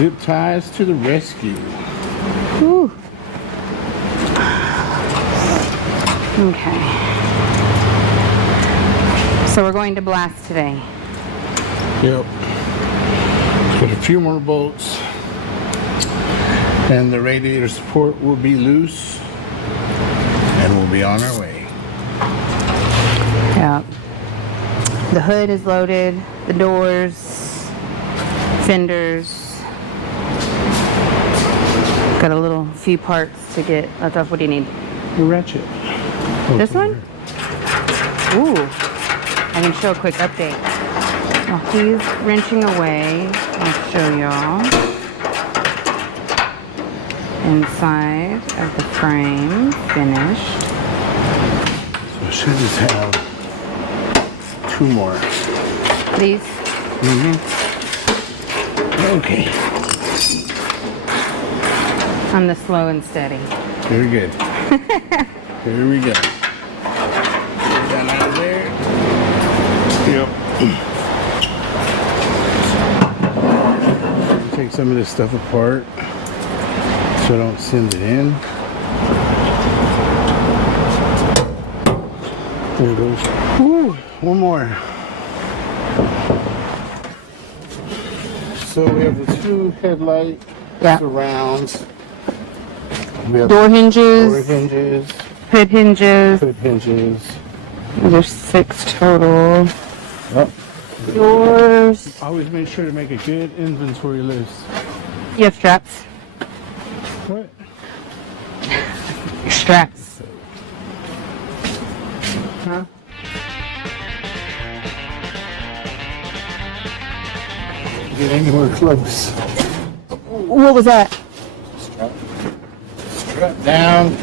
Zip ties to the rescue. Whew. Okay. So we're going to blast today. Yep. Got a few more bolts. And the radiator support will be loose. And we'll be on our way. Yeah. The hood is loaded. The doors, fenders. Got a little few parts to get left off. What do you need? The ratchet. This one? Ooh. I can show a quick update. While he's wrenching away, I'll show y'all. Inside of the frame, finished. So I should just have 2 more. Please. Okay. I'm the slow and steady. Very good. Here we go. Get that out of there. Yep. Take some of this stuff apart so I don't send it in. There it goes. Woo, one more. So we have the 2 headlight surrounds. We have Door hinges, hood hinges. hinges. There's 6 total. Yep. Doors. Always make sure to make a good inventory list. You have straps. What? Straps. Huh? Get anywhere close. What was that? Strap down.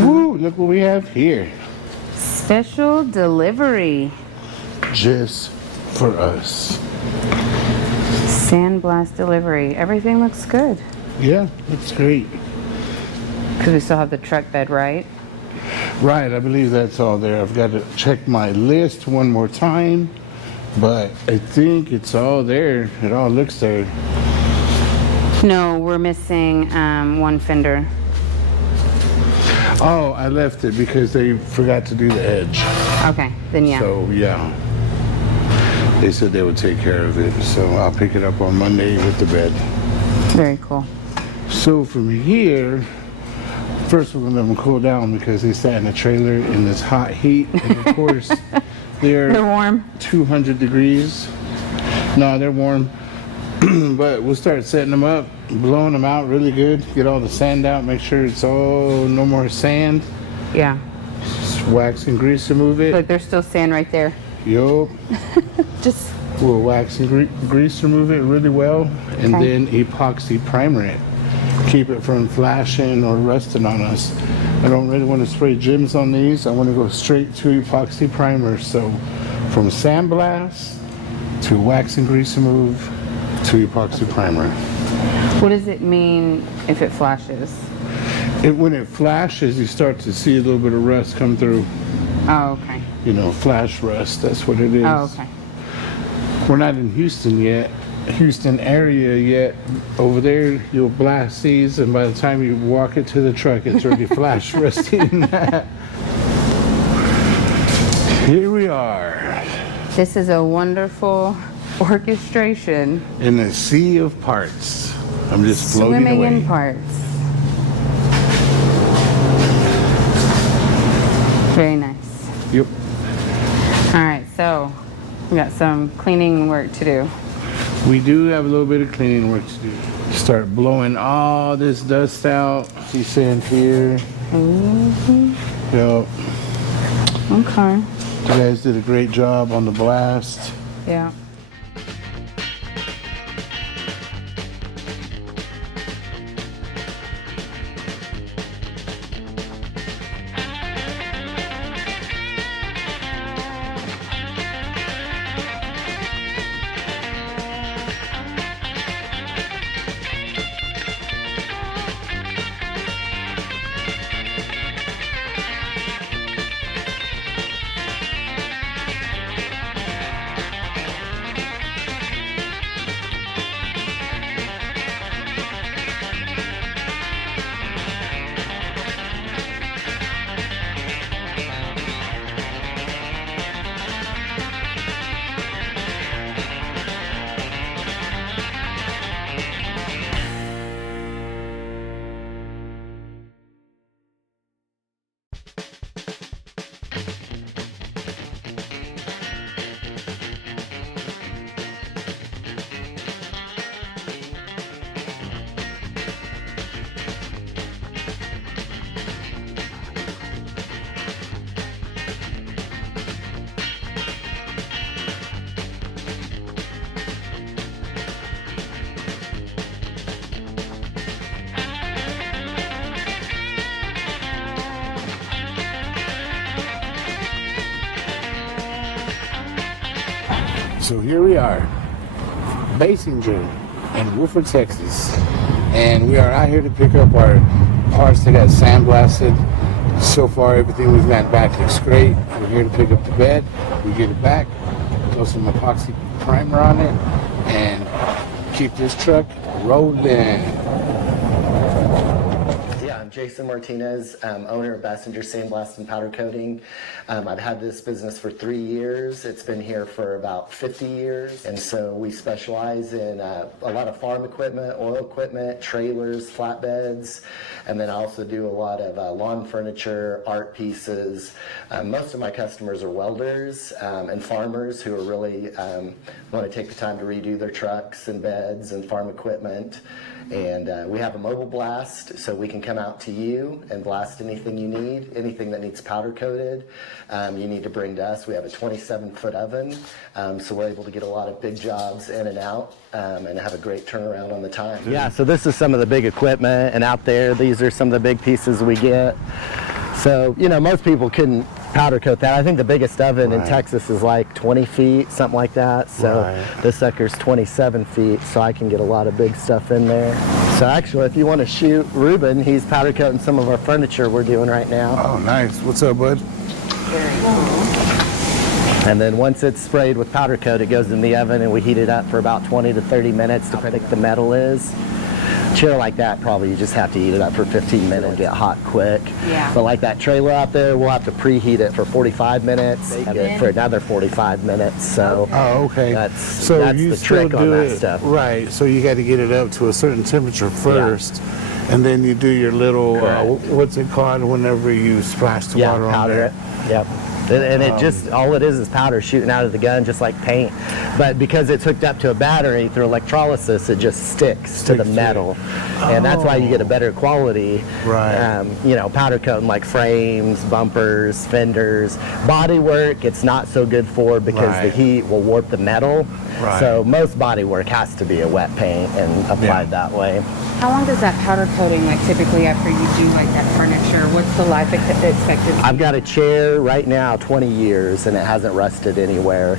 Woo, look what we have here. Special delivery. Just for us. Sandblast delivery. Everything looks good. Yeah, that's great. Because we still have the truck bed, right? Right, I believe that's all there. I've got to check my list one more time, but I think it's all there. It all looks there. No, we're missing 1 fender. Oh, I left it because they forgot to do the edge. Okay, then yeah. So, yeah. They said they would take care of it, so I'll pick it up on Monday with the bed. Very cool. So from here, first we're gonna let them cool down because they sat in a trailer in this hot heat, and of course they're warm. 200 degrees. No, they're warm. But we'll start setting them up, blowing them out really good, get all the sand out, make sure it's all no more sand. Yeah. Just wax and grease remove it. Look, there's still sand right there. Yup. Just We'll wax and grease remove it really well, and then epoxy primer it. Keep it from flashing or rusting on us. I don't really want to spray gems on these. I want to go straight to epoxy primer. So from sandblast to wax and grease remove to epoxy primer. what does it mean if it flashes? When it flashes, you start to see a little bit of rust come through. Oh, okay. You know, flash rust, that's what it is. Oh, okay. We're not in Houston yet, Houston area yet. Over there, you'll blast these, and by the time you walk it to the truck, it's already flash rusting. Here we are. This is a wonderful orchestration. In a sea of parts. I'm just floating Swimming away. in parts. Very nice. Yep. All right, so we got some cleaning work to do. We do have a little bit of cleaning work to do. Start blowing all this dust out. See sand here. Mm-hmm. Yep. Okay. You guys did a great job on the blast. Yeah. So here we are, Basinger in Woodford, Texas. And we are out here to pick up our parts that got sandblasted. So far, everything we've got back looks great. We're here to pick up the bed. We get it back, throw some epoxy primer on it, and keep this truck rolling. I'm Jason Martinez, owner of Bassinger Sandblast and Powder Coating. I've had this business for 3 years. It's been here for about 50 years. And so we specialize in a lot of farm equipment, oil equipment, trailers, flatbeds, and then I also do a lot of lawn furniture, art pieces. Most of my customers are welders and farmers who are really want to take the time to redo their trucks and beds and farm equipment. And we have a mobile blast, so we can come out to you and blast anything you need, anything that needs powder coated. You need to bring to us. We have a 27-foot oven, so we're able to get a lot of big jobs in and out and have a great turnaround on the time. Yeah, so this is some of the big equipment, and out there, these are some of the big pieces we get. So, you know, most people couldn't powder coat that. I think the biggest oven in Texas is like 20 feet, something like that. So this sucker's 27 feet, so I can get a lot of big stuff in there. So actually, if you want to shoot Ruben, he's powder coating some of our furniture we're doing right now. Oh, nice. What's up, bud? Very cool. And then once it's sprayed with powder coat, it goes in the oven and we heat it up for about 20 to 30 minutes, depending on the metal is. Chill like that, probably you just have to heat it up for 15 minutes. It'll get hot quick. Yeah. But like that trailer out there, we'll have to preheat it for 45 minutes and then for another 45 minutes. So Oh, okay. that's you the still trick on do that it, stuff. right? So you got to get it up to a certain temperature first, and then you do your little what's it called whenever you splash the water on powder there? it. Yep. And it just, all it is powder shooting out of the gun, just like paint. But because it's hooked up to a battery through electrolysis, it just sticks to the metal. And that's why you get a better quality, you know, powder coating like frames, bumpers, fenders. Body work, it's not so good for because the heat will warp the metal. So most body work has to be a wet paint and applied that way. How long does that powder coating, like typically after you do like that furniture, what's the life expectancy? I've got a chair right now 20 years and it hasn't rusted anywhere.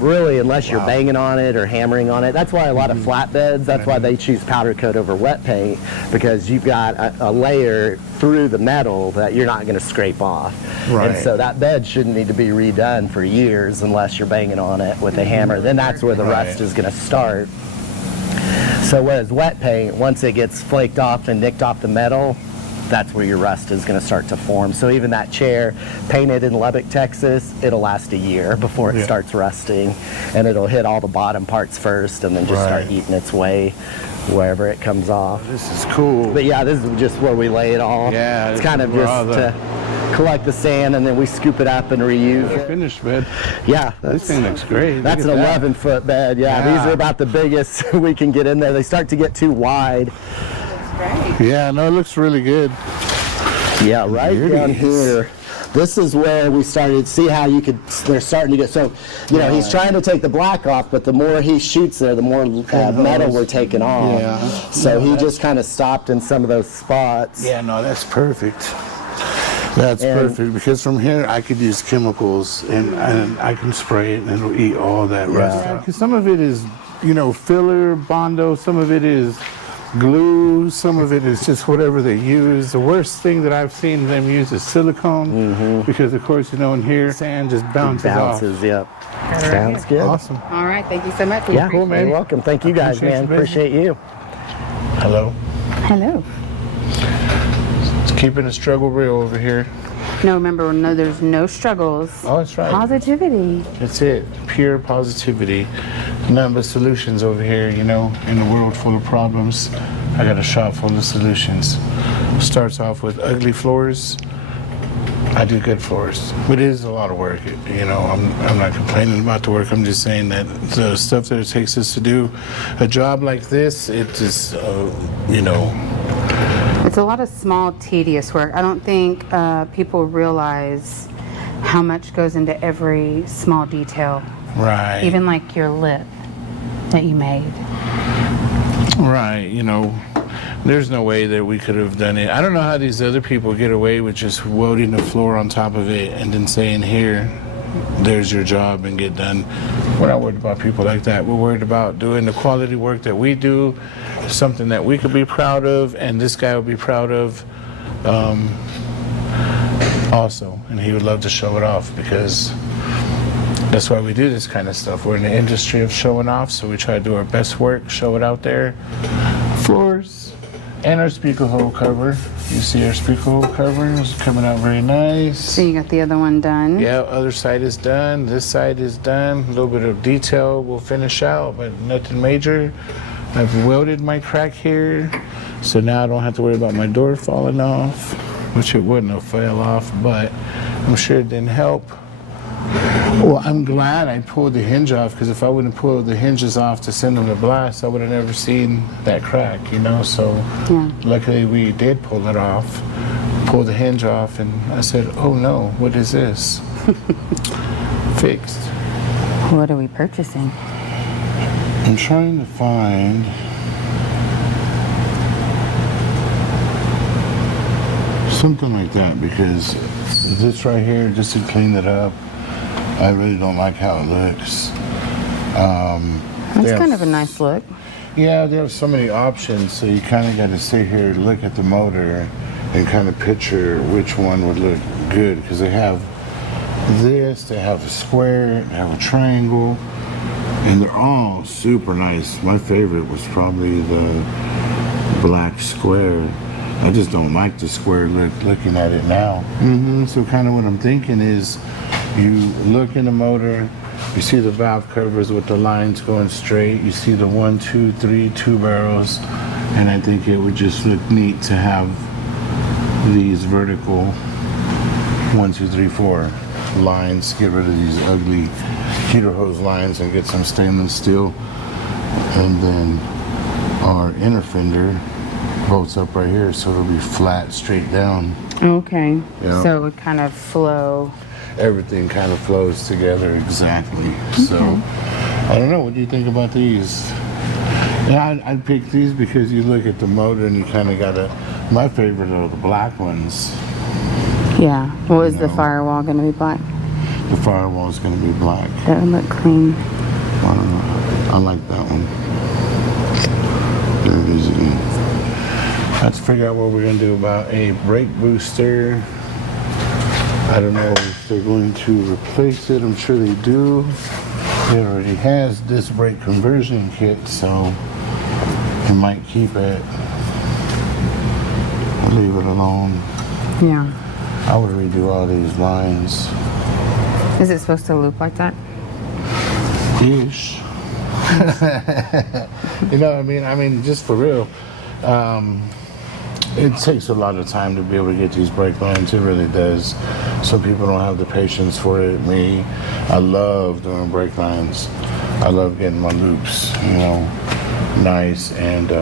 Really, unless you're banging on it or hammering on it. That's why a lot of flatbeds, that's why they choose powder coat over wet paint, because you've got a layer through the metal that you're not going to scrape off. And so that bed shouldn't need to be redone for years unless you're banging on it with a hammer. Then that's where the rust is going to start. So whereas wet paint, once it gets flaked off and nicked off the metal, that's where your rust is going to start to form. So even that chair, painted in Lubbock, Texas, it'll last a year before it starts rusting, and it'll hit all the bottom parts first and then just start eating its way wherever it comes off. This is cool. But yeah, this is just where we lay it all. Yeah, it's kind of just to collect the sand and then we scoop it up and reuse it. Finished bed. Yeah, This thing looks great. that's an 11-foot bed. Yeah, these are about the biggest we can get in there. They start to get too wide. That's great. Yeah, no, it looks really good. Yeah, right down here. This is where we started, see how you could, they're starting to get, so, you know, he's trying to take the black off, but the more he shoots there, the more metal we're taking off. Yeah. So he just kind of stopped in some of those spots. Yeah, no, that's perfect. That's perfect, because from here I could use chemicals and I can spray it and it'll eat all that rust out. 'Cause some of it is, you know, filler, Bondo, some of it is glue, some of it is just whatever they use. The worst thing that I've seen them use is silicone, because of course, you know, in here, sand just bounces off. Yep. Sounds good. Awesome. All right, thank you so much. Yeah, Cool, man. You're welcome. Thank you guys, man. Appreciate you. Hello. Hello. It's keeping the struggle real over here. No, remember, no, there's no struggles. Oh, that's right. Positivity. That's it. Pure positivity. None but solutions over here, you know, in a world full of problems. I got a shop full of solutions. Starts off with ugly floors. I do good floors. But it is a lot of work. You know, I'm not complaining about the work. I'm just saying that the stuff that it takes us to do a job like this, it just, you know. It's a lot of small, tedious work. I don't think people realize how much goes into every small detail. Right. Even like your lip that you made. Right, you know, there's no way that we could have done it. I don't know how these other people get away with just welding the floor on top of it and then saying here, there's your job and get done. We're not worried about people like that. We're worried about doing the quality work that we do, something that we could be proud of, and this guy would be proud of also. And he would love to show it off, because that's why we do this kind of stuff. We're in the industry of showing off, so we try to do our best work, show it out there. Floors and our speaker hole cover. You see our speaker hole cover is coming out very nice. So you got the other one done? Yeah, other side is done. This side is done. A little bit of detail will finish out, but nothing major. I've welded my crack here, so now I don't have to worry about my door falling off, which it wouldn't have fell off, but I'm sure it didn't help. Well, I'm glad I pulled the hinge off, because if I wouldn't pull the hinges off to send them to blast, I would have never seen that crack, you know? So Yeah. luckily we did pull it off, pull the hinge off, and I said, oh no, what is this? Fixed. What are we purchasing? I'm trying to find something like that, because this right here, just to clean it up, I really don't like how it looks. That's kind of a nice look. Yeah, they have so many options, so you kind of got to sit here, look at the motor, and kind of picture which one would look good, because they have this, they have a square, they have a triangle, and they're all super nice. My favorite was probably the black square. I just don't like the square look looking at it now. So kind of what I'm thinking is, you look in the motor, you see the valve covers with the lines going straight, you see the 1, 2, 3, 2 barrels, and I think it would just look neat to have these vertical 1, 2, 3, 4 lines, get rid of these ugly heater hose lines and get some stainless steel. And then our inner fender bolts up right here, so it'll be flat straight down. Okay. Yeah. So it would kind of flow. Everything kind of flows together exactly. So I don't know, what do you think about these? Yeah, I'd pick these because you look at the motor and you kind of gotta, my favorite are the black ones. Yeah. Well, is the No. firewall going to be black? The firewall is going to be black. That would look clean. I don't know, I like that one. There it is again. Let's figure out what we're going to do about a brake booster. I don't know if they're going to replace it. I'm sure they do. It already has this brake conversion kit, so you might keep it. Leave it alone. Yeah. I would redo all these lines. Is it supposed to loop like that? Ish. You know what I mean? I mean, just for real. It takes a lot of time to be able to get these brake lines. It really does. Some people don't have the patience for it. Me, I love doing brake lines. I love getting my loops, you know, nice. And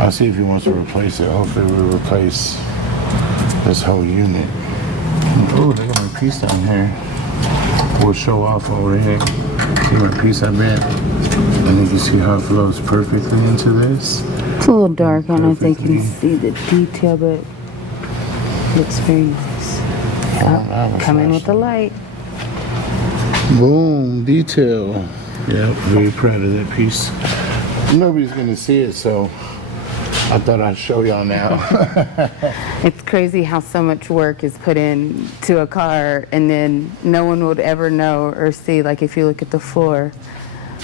I'll see if he wants to replace it. Hopefully we'll replace this whole unit. Oh, they got my piece down here. We'll show off over here. See my piece I bent. And you can see how it flows perfectly into this. It's a little dark. I don't know if they can see the detail, but it looks very nice. Oh, come in with the light. Boom, detail. Yep, very proud of that piece. Nobody's gonna see it, so I thought I'd show y'all now. It's crazy how so much work is put into a car, and then no one would ever know or see. Like if you look at the floor,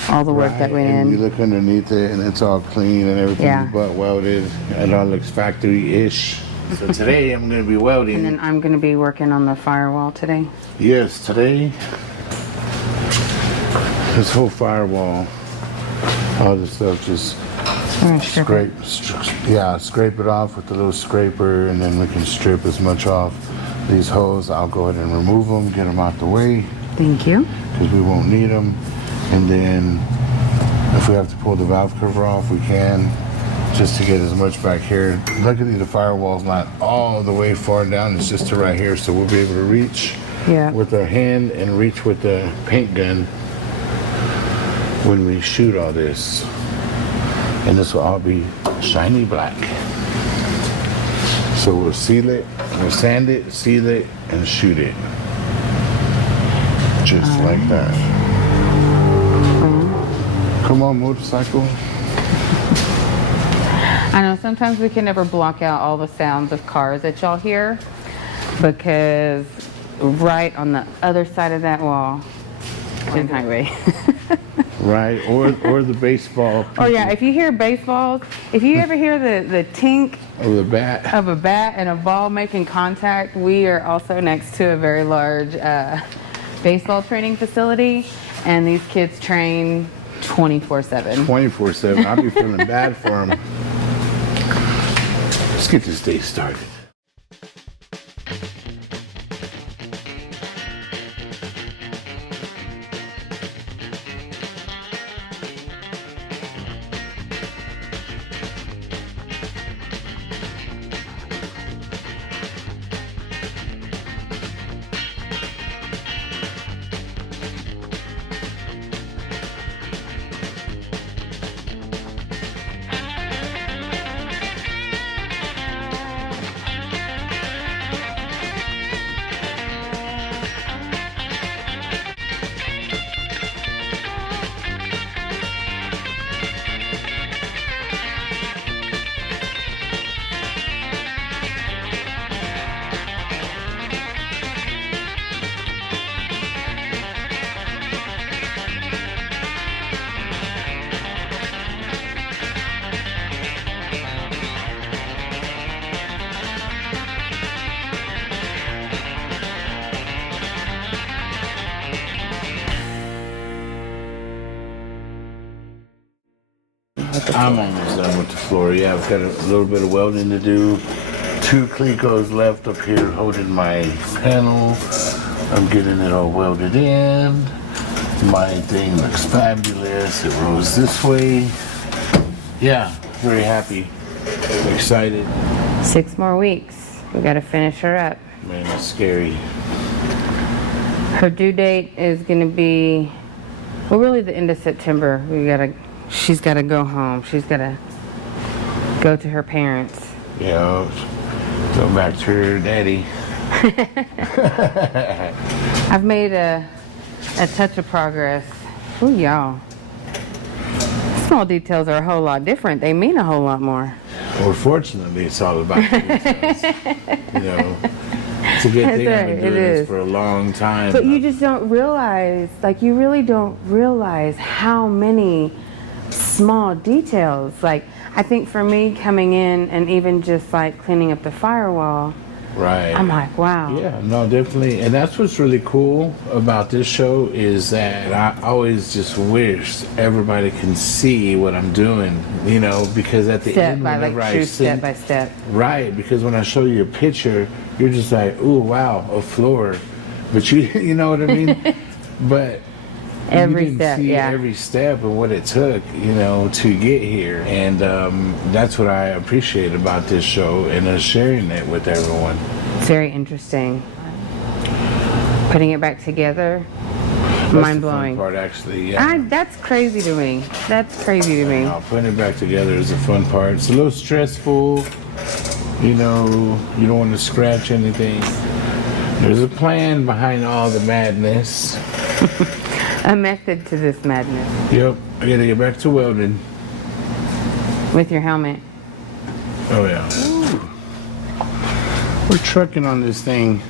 all the work that went and you in. look underneath it and it's all clean and everything Yeah. butt welded. It all looks factory-ish. So today I'm gonna be welding. And then I'm going to be working on the firewall today. Yes, today, this whole firewall, all the stuff just We're gonna strip it. scrape it off with the little scraper, and then we can strip as much off these holes. I'll go ahead and remove them, get them out the way, Thank you. because we won't need them. And then if we have to pull the valve cover off, we can, just to get as much back here. Luckily the firewall's not all the way far down, it's just to right here, so we'll be able to reach Yeah. with our hand and reach with the paint gun when we shoot all this. And this will all be shiny black. So we'll seal it, we'll sand it, seal it, and shoot it. Just like that. Come on, motorcycle. I know sometimes we can never block out all the sounds of cars that y'all hear, because right on the other side of that wall is highway. Right, or the baseball. Oh yeah, if you hear baseballs, if you ever hear the tink Or the bat. of a bat and a ball making contact, we are also next to a very large baseball training facility, and these kids train 24/7. 24/7. I'll be feeling bad for him. Let's get this day started. I'm almost done with the floor. Yeah, I've got a little bit of welding to do. 2 clecos left up here holding my panel. I'm getting it all welded in. My thing looks fabulous. It rolls this way. Yeah, very happy. Excited. 6 more weeks. We got to finish her up. Man, that's scary. Her due date is going to be, well, really the end of September. She's got to go home. She's got to go to her parents. Yeah, go back to her daddy. I've made a touch of progress. Ooh, y'all. Small details are a whole lot different. They mean a whole lot more. Well, fortunately, it's all about the details. You know, it's a good thing I've been doing this for a long time. But you just don't realize, like, you really don't realize how many small details. Like, I think for me coming in and even just like cleaning up the firewall, right, I'm like, wow. Yeah, no, definitely. And that's what's really cool about this show is that I always just wish everybody can see what I'm doing, you know, because at the end, whenever I true send, step by step. right, because when I show you a picture, you're just like, ooh, wow, a floor. But you know what I mean? But every you didn't step, see yeah. every step of what it took, you know, to get here. And that's what I appreciate about this show and us sharing it with everyone. It's very interesting. Putting it back together, That's mind the fun blowing. part, actually. Yeah. That's crazy to me. That's crazy to me. Putting it back together is the fun part. It's a little stressful, you know, you don't want to scratch anything. There's a plan behind all the madness. A method to this madness. Yep, I gotta get back to welding. With your helmet. Oh yeah. Ooh. We're trucking on this thing.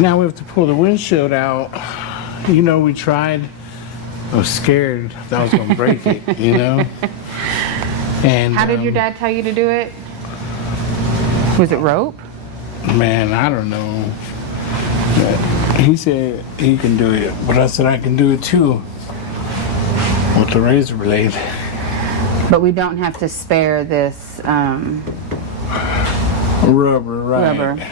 Now we have to pull the windshield out. You know, we tried. I was scared that I was gonna break it, you know? And How did your dad tell you to do it? Was it rope? man, I don't know. He said he can do it, but I said I can do it too with the razor blade. But we don't have to spare this Rubber, right? rubber.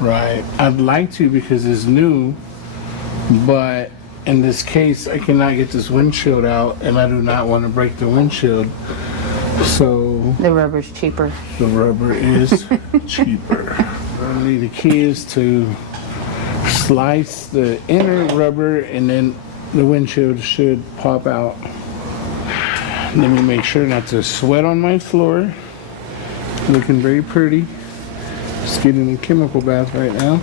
Right. I'd like to because it's new, but in this case, I cannot get this windshield out, and I do not want to break the windshield. So The rubber's cheaper. the rubber is cheaper. Really, the key is to slice the inner rubber, and then the windshield should pop out. Let me make sure not to sweat on my floor. Looking very pretty. Just getting a chemical bath right now.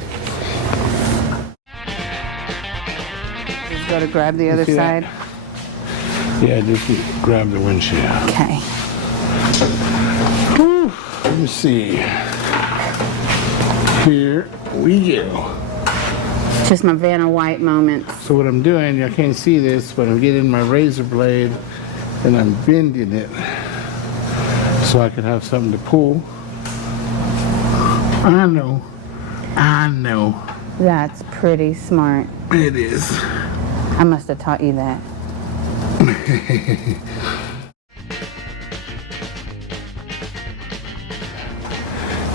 Just go to grab the other see that? side. Yeah, just grab the windshield. Okay. Whew. Let me see. Here we go. Just my Vanna White moments. So what I'm doing, you can't see this, but I'm getting my razor blade and I'm bending it so I can have something to pull. I know. That's pretty smart. It is. I must have taught you that.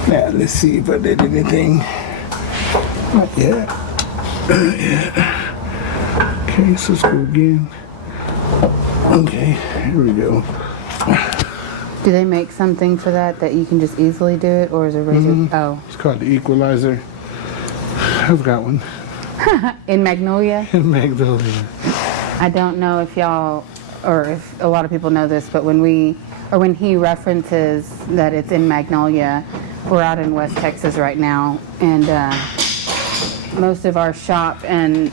Now let's see if I did anything. Not yet. Okay, so let's go again. Okay, here we go. Do they make something for that you can just easily do it, or is it razor? Oh, It's called the equalizer. I've got one in Magnolia. in Magnolia. I don't know if y'all, or if a lot of people know this, but when he references that it's in Magnolia, we're out in West Texas right now, and most of our shop and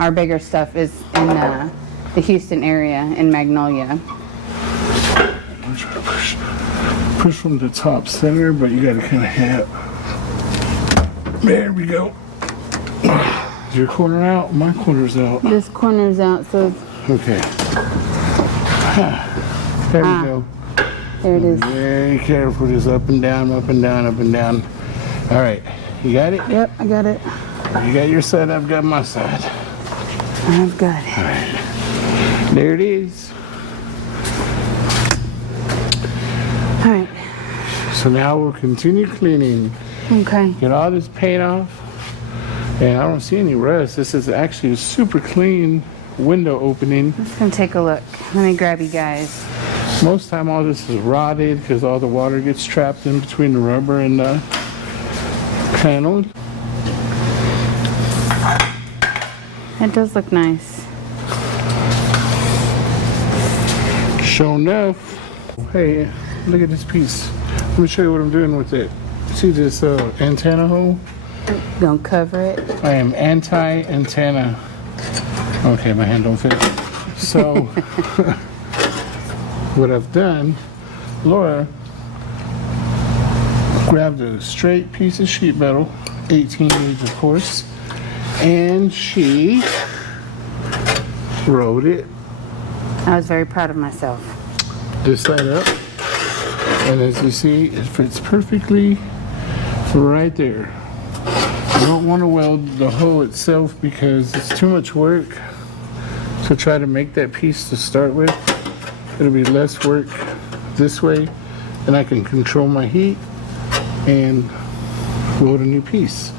our bigger stuff is in the Houston area in Magnolia. I'm trying to push from the top center, but you gotta kind of have. There we go. Is your corner out? My corner's out. This corner's out, so Okay. There we go. there it is. Very careful, just up and down, up and down, up and down. All right, you got it? Yep, I got it. You got your side, I've got my side. I've got it. All right, there it is. All right. So now we'll continue cleaning. Okay. Get all this paint off. And I don't see any rust. This is actually a super clean window opening. Let's go take a look. Let me grab you guys. Most time all this is rotted because all the water gets trapped in between the rubber and the panel. It does look nice. Sure enough. Hey, look at this piece. Let me show you what I'm doing with it. See this antenna hole? Gonna cover it. I am anti-antenna. Okay, my hand don't fit. So, what I've done, Laura grabbed a straight piece of sheet metal, 18 gauge of course, and she wrote it I was very proud of myself. this side up. And as you see, it fits perfectly right there. You don't want to weld the hole itself because it's too much work to try to make that piece to start with. It'll be less work this way, and I can control my heat and weld a new piece.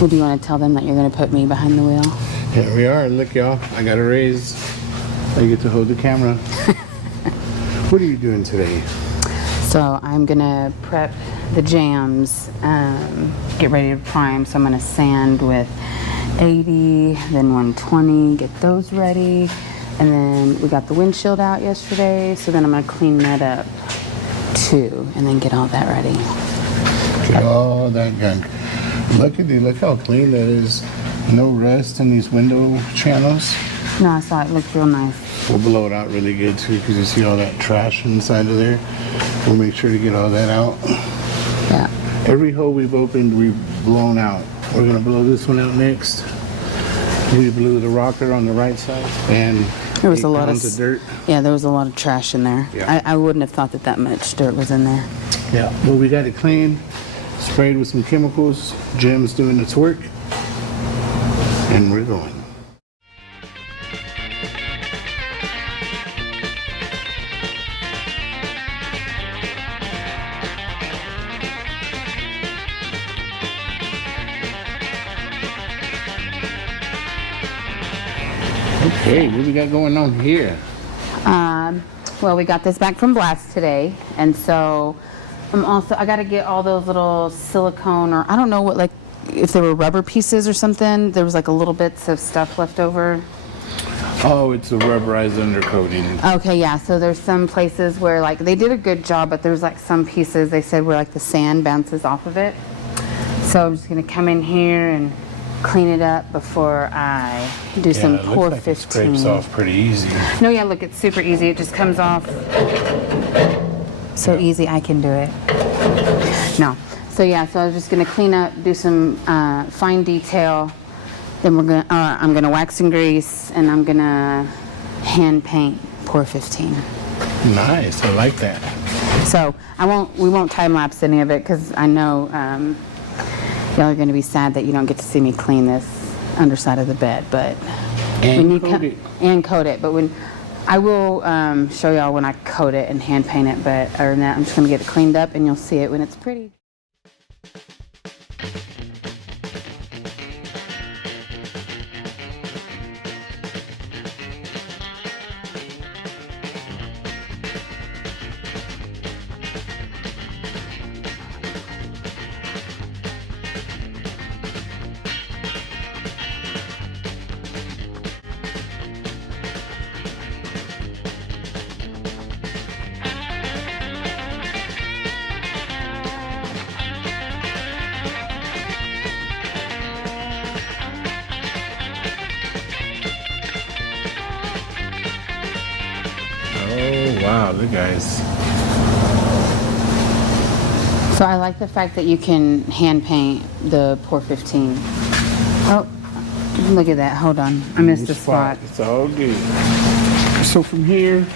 What do you want to tell them that you're going to put me behind the wheel? Here we are. Look, y'all. I got a raise. I get to hold the camera. What are you doing today? So I'm going to prep the jams, get ready to prime. So I'm going to sand with 80, then 120, get those ready. And then we got the windshield out yesterday, so then I'm going to clean that up too, and then get all that ready. Get all that gunk. Look how clean that is. No rust in these window channels. No, I saw it looked real nice. We'll blow it out really good too because you see all that trash inside of there. We'll make sure to get all that out. Yeah. Every hole we've opened, we've blown out. We're gonna blow this one out next. We blew the rocker on the right side, and There was 8 a lot pounds of dirt. Yeah, there was a lot of trash in there. Yeah. I wouldn't have thought that much dirt was in there. Yeah, well, we got it cleaned, sprayed with some chemicals. Jim's doing its work, and we're going. Okay, what we got going on here? Well, we got this back from Blast today, and so I got to get all those little silicone, or I don't know what, like if there were rubber pieces or something. There was like a little bits of stuff left over. Oh, it's a rubberized undercoating. Okay, yeah, so there's some places where like they did a good job, but there's like some pieces they said where like the sand bounces off of it. So I'm just gonna come in here and clean it up before I do some it pour looks like 15. it scrapes off pretty easy. No, yeah, look, it's super easy. It just comes off so easy. I can do it. No, so yeah, so I was just gonna clean up, do some fine detail. Then I'm gonna wax and grease, and I'm gonna hand paint pour 15. Nice, I like that. So we won't time lapse any of it because I know y'all are gonna be sad that you don't get to see me clean this underside of the bed. But And coat it. and coat it. But when I will show y'all when I coat it and hand paint it. But other than that, I'm just gonna get it cleaned up, and you'll see it when it's pretty. Oh, wow, look guys. So I like the fact that you can hand paint the pour 15. Oh, look at that. Hold on. I missed a spot. It's all good. So from here,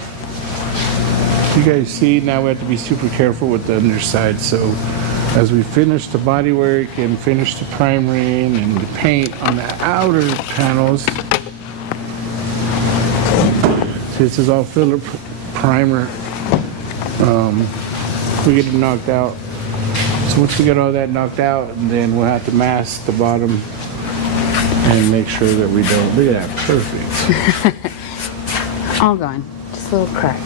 you guys see, now we have to be super careful with the underside. So as we finish the bodywork and finish the primering and the paint on the outer panels, this is all filler primer. We get it knocked out. So once we get all that knocked out, then we'll have to mask the bottom and make sure that we don't. Look at that, perfect. All gone. Just a little crack.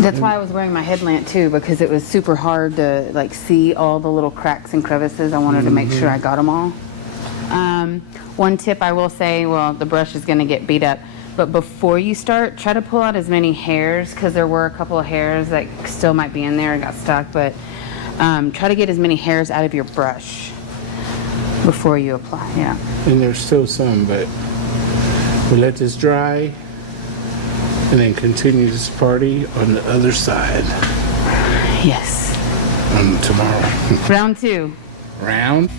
That's why I was wearing my headlamp too, because it was super hard to like see all the little cracks and crevices. I wanted to make sure I got them all. One tip I will say, well, the brush is going to get beat up, but before you start, try to pull out as many hairs, because there were a couple of hairs that still might be in there and got stuck, but try to get as many hairs out of your brush before you apply. Yeah. And there's still some, but we let this dry and then continue this party on the other side Yes. tomorrow. Round 2. Round